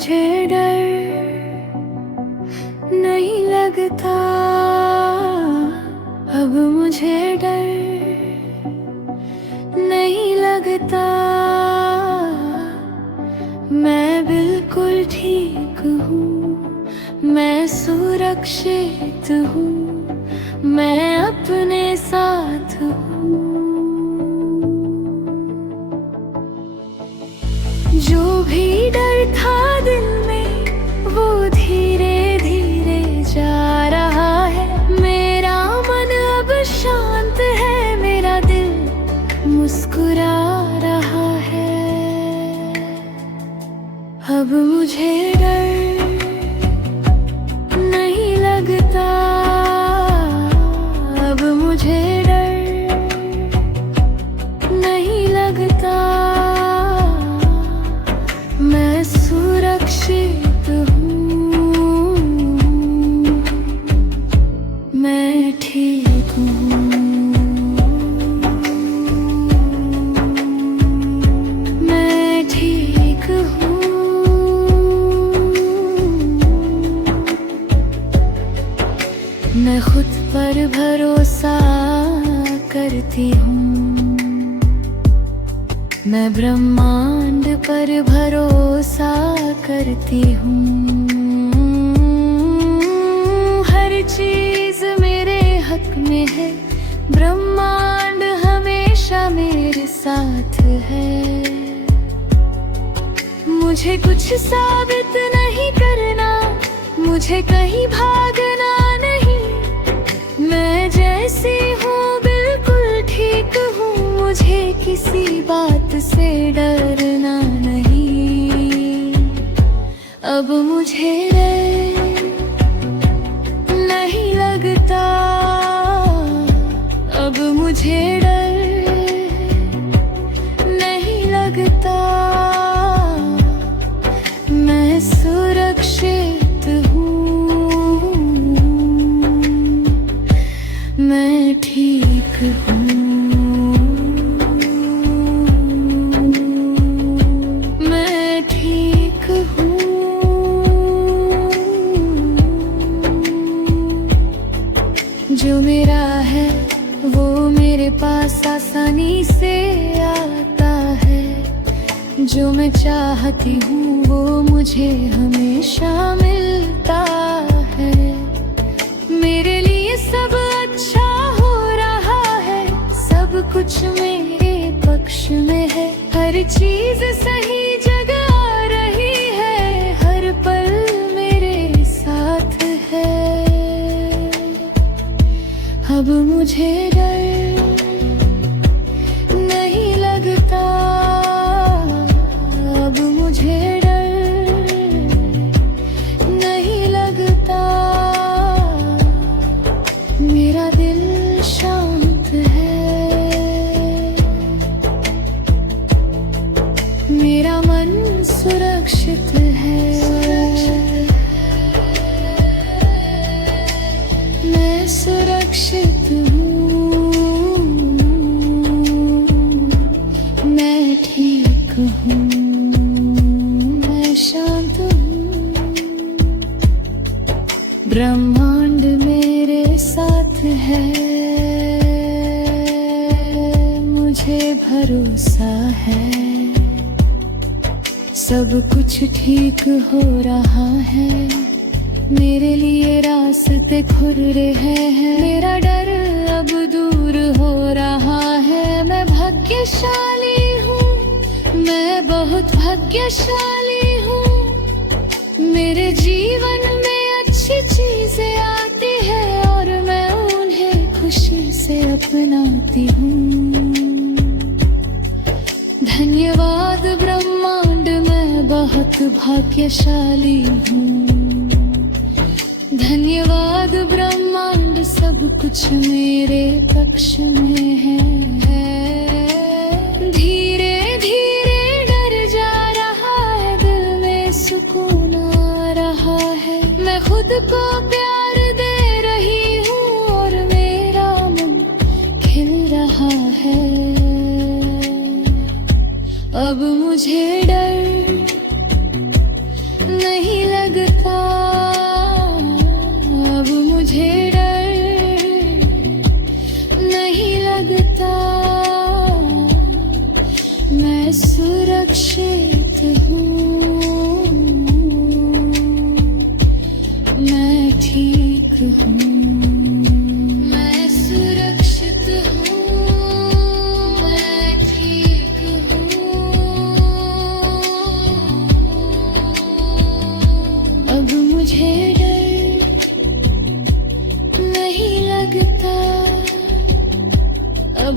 मुझे डर नहीं लगता, अब मुझे डर नहीं लगता। मैं बिल्कुल ठीक हूँ, मैं सुरक्षित हूँ, मैं अपने साथ हूँ। जो भी डर था दिल में वो धीरे धीरे जा रहा है। मेरा मन अब शांत है, मेरा दिल मुस्कुरा रहा है। अब मुझे डर नहीं लगता, अब मुझे डर नहीं लगता। मैं सुरक्षित हूँ, मैं ठीक हूँ, मैं ठीक हूँ। मैं खुद पर भरोसा करती हूँ, मैं ब्रह्मांड पर भरोसा करती हूँ। हर चीज मेरे हक में है, ब्रह्मांड हमेशा मेरे साथ है। मुझे कुछ साबित नहीं करना, मुझे कहीं भागना नहीं। मैं जैसी हूँ बिल्कुल ठीक हूँ, मुझे किसी बात से डरना नहीं। अब मुझे डर नहीं लगता, अब मुझे डर नहीं लगता। मैं सुरक्षित हूँ, मैं ठीक हूँ, जो मेरा है वो मेरे पास आसानी से आता है। जो मैं चाहती हूँ वो मुझे हमेशा मिलता है। मेरे लिए सब अच्छा हो रहा है, सब कुछ मेरे पक्ष में है। हर चीज सही जगह आ रही है, हर पल मेरे साथ है। अब मुझे डर नहीं लगता, अब मुझे डर नहीं लगता। मेरा दिल शांत है, मेरा मन सुरक्षित है। मैं सुरक्षित हूँ, मैं ठीक हूँ, मैं शांत हूँ। ब्रह्मांड मेरे साथ है, मुझे भरोसा है। सब कुछ ठीक हो रहा है, मेरे लिए रास्ते खुल रहे हैं। मेरा डर अब दूर हो रहा है। मैं भाग्यशाली हूँ, मैं बहुत भाग्यशाली हूँ। मेरे जीवन में अच्छी चीजें आती है और मैं उन्हें खुशी से अपनाती हूँ। धन्यवाद ब्रह्मांड, मैं बहुत भाग्यशाली हूँ। धन्यवाद ब्रह्मांड, सब कुछ मेरे पक्ष में है। धीरे धीरे डर जा रहा है, दिल में सुकून आ रहा है। मैं खुद को प्यार दे रही हूँ और मेरा मन खिल रहा है। अब मुझे डर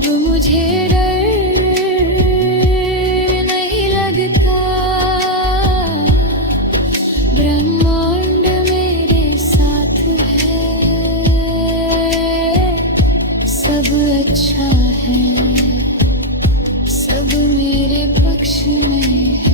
अब मुझे डर नहीं लगता, ब्रह्मांड मेरे साथ है, सब अच्छा है, सब मेरे पक्ष में है।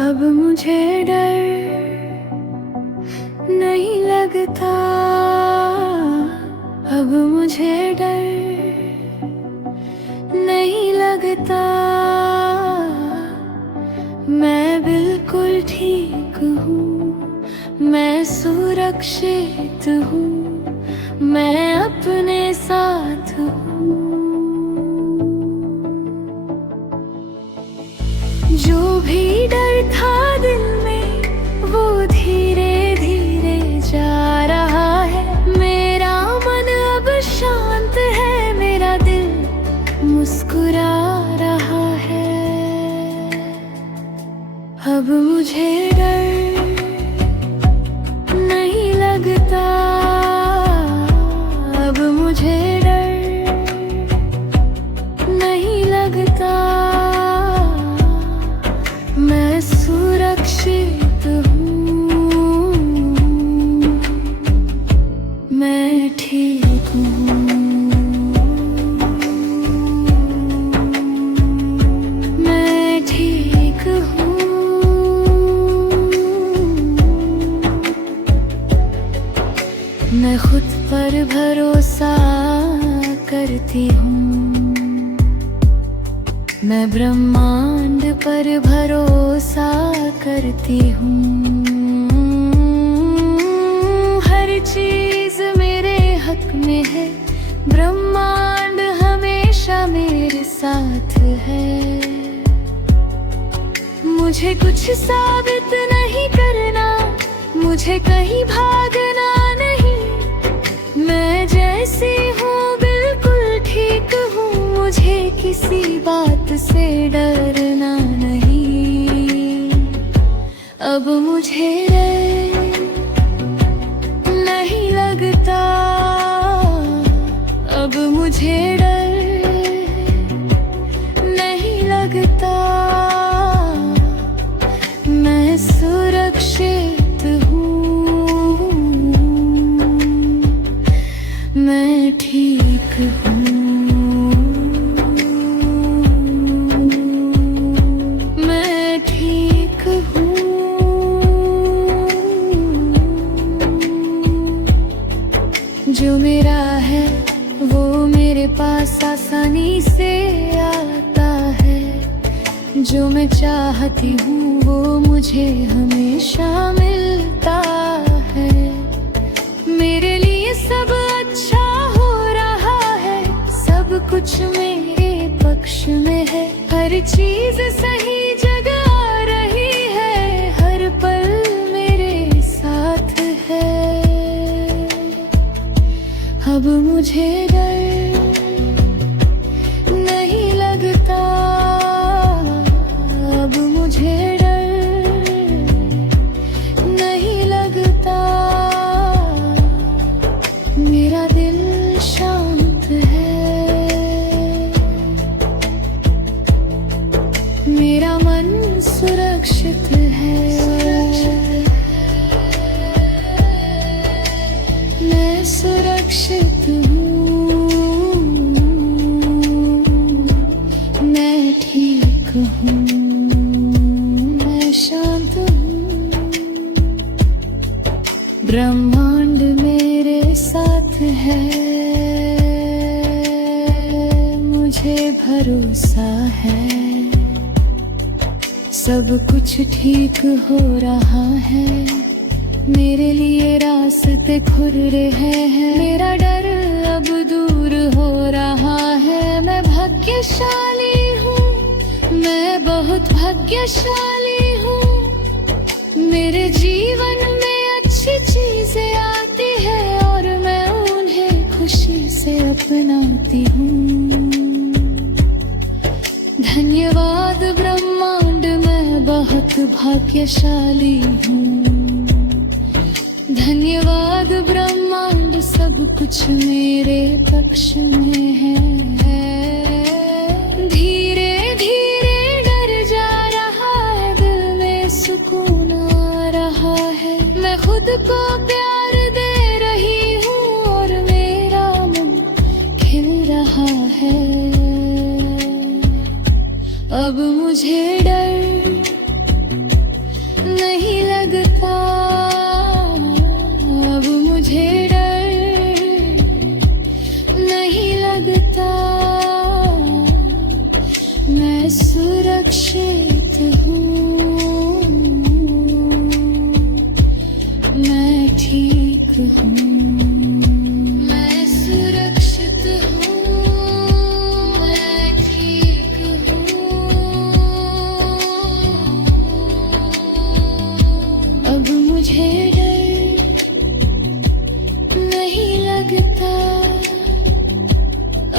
अब मुझे डर नहीं लगता, अब मुझे डर नहीं लगता, मैं बिल्कुल ठीक हूँ, मैं सुरक्षित हूँ, मैं अपने साथ हूँ। जो भी डर था दिल में वो धीरे धीरे जा रहा है, मेरा मन अब शांत है, मेरा दिल मुस्कुरा रहा है। अब मुझे डर नहीं लगता, अब मुझे डर नहीं लगता, मैं सुरक्षित हूँ, मैं ठीक हूँ, मैं ठीक हूँ। मैं खुद पर भरोसा करती हूँ, मैं ब्रह्मांड पर भरोसा करती हूँ, हर चीज मेरे हक में है, ब्रह्मांड हमेशा मेरे साथ है। मुझे कुछ साबित नहीं करना, मुझे कहीं भागना नहीं, मैं जैसी हूँ बिल्कुल ठीक हूँ, मुझे किसी बात से डरना नहीं। अब मुझे डर नहीं लगता, अब मुझे डर नहीं लगता, मैं सुरक्षित हूँ, मैं ठीक हूँ, मैं ठीक हूँ। जो मेरा है वो मेरे पास आसानी से आता है, जो मैं चाहती हूँ वो मुझे हमेशा मिलता है, मेरे लिए सब अच्छा हो रहा है, सब कुछ मेरे पक्ष में है, हर चीज सही जगह आ रही है, हर पल मेरे साथ है। अब मुझे डर नहीं लगता, अब मुझे डर नहीं लगता, मेरा दिल शांत है, मेरा मन सुरक्षित है, मैं सुरक्षित हूँ, मैं ठीक हूँ, मैं शांत हूँ, ब्रह्मांड मेरे साथ है, मुझे भरोसा है, सब कुछ ठीक हो रहा है, मेरे लिए रास्ते खुल रहे हैं, मेरा डर अब दूर हो रहा है। मैं भाग्यशाली हूँ, मैं बहुत भाग्यशाली हूँ। मेरे जीवन में अच्छी चीजें आती है और मैं उन्हें खुशी से अपनाती हूँ। धन्यवाद ब्रह्मांड, मैं बहुत भाग्यशाली हूँ। धन्यवाद ब्रह्मांड, सब कुछ मेरे पक्ष में है। धीरे धीरे डर जा रहा है, दिल में सुकून आ रहा है। मैं खुद को प्यार दे रही हूँ और मेरा मन खिल रहा है। अब मुझे डर नहीं लगता, अब मुझे डर नहीं लगता। मैं सुरक्षित हूँ, मैं ठीक हूँ। मैं सुरक्षित हूँ, मैं ठीक हूँ। अब मुझे डर नहीं लगता,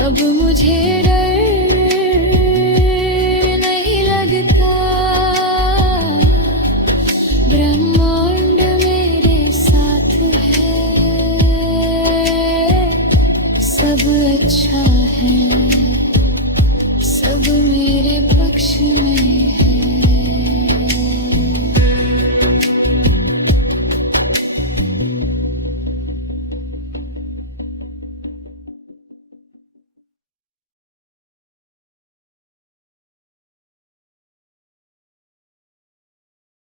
अब मुझे डर नहीं लगता। ब्रह्मांड मेरे साथ है, सब अच्छा है।